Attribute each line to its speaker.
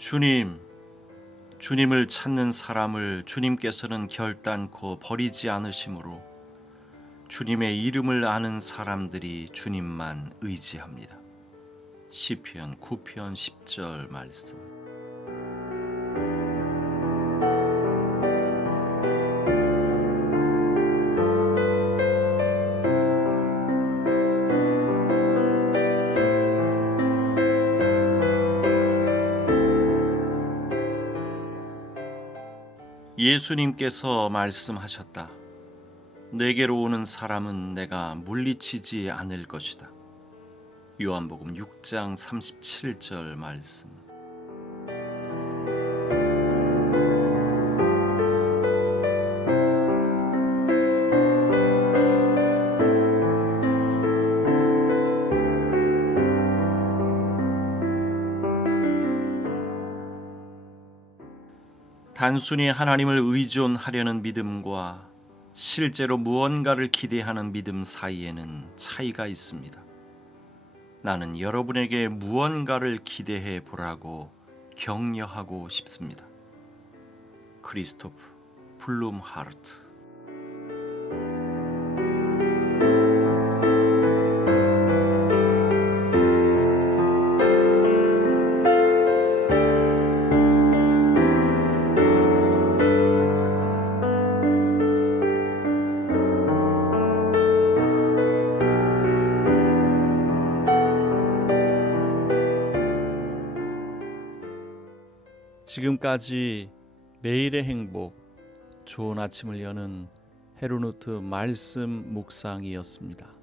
Speaker 1: 주님, 주님을 찾는 사람을 주님께서는 결단코 버리지 않으심으로 주님의 이름을 아는 사람들이 주님만 의지합니다. 시편 9편 10절 말씀. 예수님께서 말씀하셨다. 내게로 오는 사람은 내가 물리치지 않을 것이다. 요한복음 6장 37절 말씀. 단순히 하나님을 의존하려는 믿음과 실제로 무언가를 기대하는 믿음 사이에는 차이가 있습니다. 나는 여러분에게 무언가를 기대해 보라고 격려하고 싶습니다. 크리스토프 블룸하르트 지금까지 매일의 행복, 좋은 아침을 여는 헤루누트 말씀 묵상이었습니다.